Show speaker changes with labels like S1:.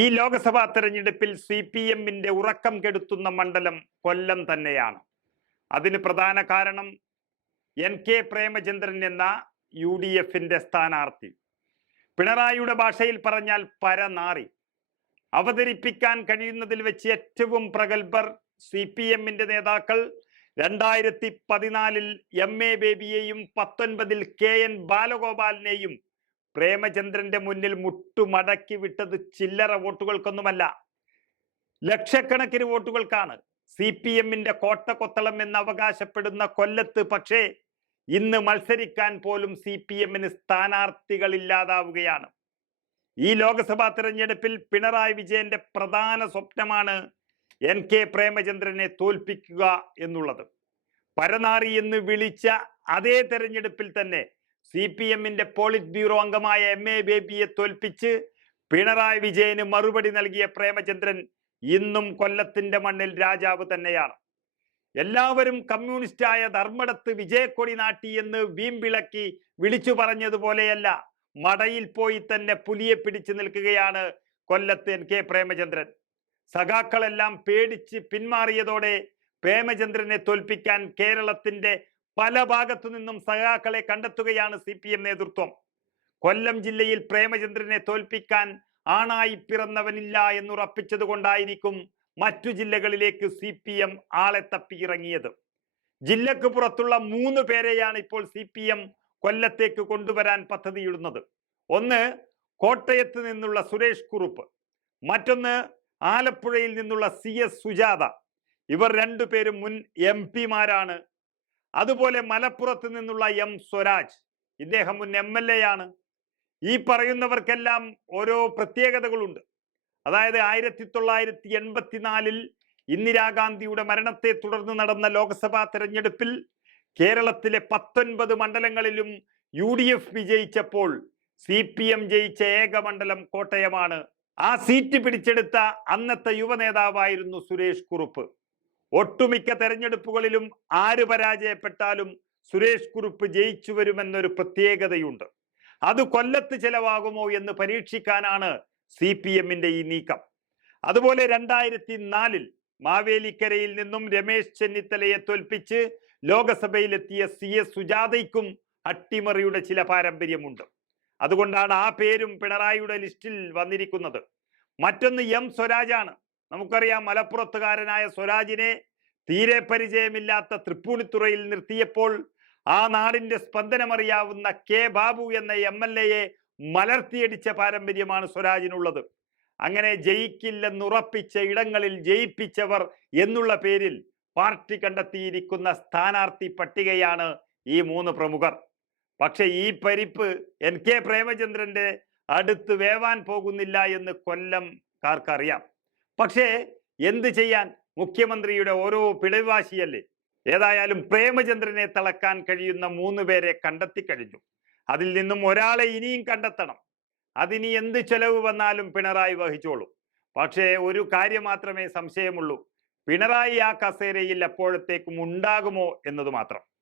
S1: ഈ ലോക്സഭാ തെരഞ്ഞെടുപ്പിൽ C P എമ്മിന്റെ ഉറക്കം കെടുത്തുന്ന മണ്ഡലം കൊല്ലം തന്നെയാണ്. അതിന് പ്രധാന കാരണം എൻ കെ പ്രേമചന്ദ്രൻ എന്ന യു ഡി എഫിന്റെ സ്ഥാനാർത്ഥി. പിണറായിയുടെ ഭാഷയിൽ പറഞ്ഞാൽ പരനാറി. അവതരിപ്പിക്കാൻ കഴിയുന്നതിൽ വെച്ച് ഏറ്റവും പ്രഗത്ഭർ സി പി എമ്മിന്റെ നേതാക്കൾ രണ്ടായിരത്തി പതിനാലിൽ എം എ ബേബിയെയും പത്തൊൻപതിൽ കെ എൻ ബാലഗോപാലിനെയും പ്രേമചന്ദ്രന്റെ മുന്നിൽ മുട്ടുമടക്കി വിട്ടത് ചില്ലറ വോട്ടുകൾക്കൊന്നുമല്ല. ലക്ഷക്കണക്കിന് വോട്ടുകൾക്കാണ്. സി പി എമ്മിന്റെ കോട്ട കൊത്തളം എന്ന് അവകാശപ്പെടുന്ന കൊല്ലത്ത് പക്ഷേ ഇന്ന് മത്സരിക്കാൻ പോലും സി പി എമ്മിന് സ്ഥാനാർത്ഥികൾ ഇല്ലാതാവുകയാണ്. ഈ ലോക്സഭാ തെരഞ്ഞെടുപ്പിൽ പിണറായി വിജയന്റെ പ്രധാന സ്വപ്നമാണ് എൻ കെ പ്രേമചന്ദ്രനെ തോൽപ്പിക്കുക എന്നുള്ളത്. പരനാറി എന്ന് വിളിച്ച അതേ തെരഞ്ഞെടുപ്പിൽ തന്നെ സി പി എമ്മിന്റെ പോളിറ്റ് ബ്യൂറോ അംഗമായ എം എ ബേബിയെ തോൽപ്പിച്ച് പിണറായി വിജയന് മറുപടി നൽകിയ പ്രേമചന്ദ്രൻ ഇന്നും കൊല്ലത്തിന്റെ മണ്ണിൽ രാജാവ് തന്നെയാണ്. എല്ലാവരും കമ്മ്യൂണിസ്റ്റായ ധർമ്മടത്ത് വിജയക്കൊടി നാട്ടി എന്ന് വീമ്പിളക്കി വിളിച്ചു പറഞ്ഞതുപോലെയല്ല മടയിൽ പോയി തന്നെ പുലിയെ പിടിച്ചു നിൽക്കുകയാണ് കൊല്ലത്ത് എൻ കെ പ്രേമചന്ദ്രൻ. സഖാക്കളെല്ലാം പേടിച്ച് പിന്മാറിയതോടെ പ്രേമചന്ദ്രനെ തോൽപ്പിക്കാൻ കേരളത്തിന്റെ പല ഭാഗത്തു നിന്നും സഖാക്കളെ കണ്ടെത്തുകയാണ് സി പി എം നേതൃത്വം. കൊല്ലം ജില്ലയിൽ പ്രേമചന്ദ്രനെ തോൽപ്പിക്കാൻ ആണായി പിറന്നവനില്ല എന്നുറപ്പിച്ചത് കൊണ്ടായിരിക്കും മറ്റു ജില്ലകളിലേക്ക് സി പി എം ആളെ തപ്പിയിറങ്ങിയത് ജില്ലക്ക് പുറത്തുള്ള മൂന്ന് പേരെയാണ് ഇപ്പോൾ സി പി എം കൊല്ലത്തേക്ക് കൊണ്ടുവരാൻ പദ്ധതിയിടുന്നത്. ഒന്ന് കോട്ടയത്ത് നിന്നുള്ള സുരേഷ് കുറുപ്പ്. മറ്റൊന്ന് ആലപ്പുഴയിൽ നിന്നുള്ള സി എസ് സുജാത. ഇവർ രണ്ടുപേരും മുൻ എം പിമാരാണ് അതുപോലെ മലപ്പുറത്ത് നിന്നുള്ള എം സ്വരാജ് ഇദ്ദേഹം മുൻ എം എൽ എ ആണ്. ഈ പറയുന്നവർക്കെല്ലാം ഓരോ പ്രത്യേകതകളുണ്ട്. അതായത് ആയിരത്തി തൊള്ളായിരത്തി എൺപത്തിനാലിൽ ഇന്ദിരാഗാന്ധിയുടെ മരണത്തെ തുടർന്ന് നടന്ന ലോക്സഭാ തെരഞ്ഞെടുപ്പിൽ കേരളത്തിലെ പത്തൊൻപത് മണ്ഡലങ്ങളിലും യു ഡി എഫ് വിജയിച്ചപ്പോൾ സി പി എം ജയിച്ച ഏക മണ്ഡലം കോട്ടയമാണ്. ആ സീറ്റ് പിടിച്ചെടുത്ത അന്നത്തെ യുവനേതാവായിരുന്നു സുരേഷ് കുറുപ്പ്. ഒട്ടുമിക്ക തെരഞ്ഞെടുപ്പുകളിലും ആര് പരാജയപ്പെട്ടാലും സുരേഷ് കുറുപ്പ് ജയിച്ചു വരുമെന്നൊരു പ്രത്യേകതയുണ്ട്. അത് കൊല്ലത്ത് ചെലവാകുമോ എന്ന് പരീക്ഷിക്കാനാണ് സി പി എമ്മിന്റെ ഈ നീക്കം. അതുപോലെ രണ്ടായിരത്തി നാലിൽ മാവേലിക്കരയിൽ നിന്നും രമേശ് ചെന്നിത്തലയെ തോൽപ്പിച്ച് ലോകസഭയിലെത്തിയ സി എസ് സുജാതയ്ക്കും അട്ടിമറിയുടെ ചില പാരമ്പര്യമുണ്ട്. അതുകൊണ്ടാണ് ആ പേരും പിണറായിയുടെ ലിസ്റ്റിൽ വന്നിരിക്കുന്നത്. മറ്റൊന്ന് എം സ്വരാജാണ്. നമുക്കറിയാം മലപ്പുറത്തുകാരനായ സ്വരാജിനെ തീരെ പരിചയമില്ലാത്ത തൃപ്പൂണിത്തുറയിൽ നിർത്തിയപ്പോൾ ആ നാടിന്റെ സ്പന്ദനമറിയാവുന്ന കെ ബാബു എന്ന എം എൽ എയെ മലർത്തിയടിച്ച പാരമ്പര്യമാണ് സ്വരാജിനുള്ളത്. അങ്ങനെ ജയിക്കില്ലെന്നുറപ്പിച്ച ഇടങ്ങളിൽ ജയിപ്പിച്ചവർ എന്നുള്ള പേരിൽ പാർട്ടി കണ്ടെത്തിയിരിക്കുന്ന സ്ഥാനാർത്ഥി പട്ടികയാണ് ഈ മൂന്ന് പ്രമുഖർ. പക്ഷെ ഈ പരിപ്പ് എൻ കെ പ്രേമചന്ദ്രന്റെ അടുത്ത് വേവാൻ പോകുന്നില്ല എന്ന് കൊല്ലംകാർക്കറിയാം പക്ഷേ എന്ത് ചെയ്യാൻ മുഖ്യമന്ത്രിയുടെ ഓരോ പിടിവാശിയല്ലേ? ഏതായാലും പ്രേമചന്ദ്രനെ തളക്കാൻ കഴിയുന്ന മൂന്ന് പേരെ കണ്ടെത്തി കഴിഞ്ഞു. അതിൽ നിന്നും ഒരാളെ ഇനിയും കണ്ടെത്തണം. അതിനി എന്ത് ചെലവ് വന്നാലും പിണറായി വഹിച്ചോളൂ. പക്ഷേ ഒരു കാര്യം മാത്രമേ സംശയമുള്ളൂ. പിണറായി ആ കസേരയിൽ എപ്പോഴത്തേക്കും ഉണ്ടാകുമോ എന്നത് മാത്രം.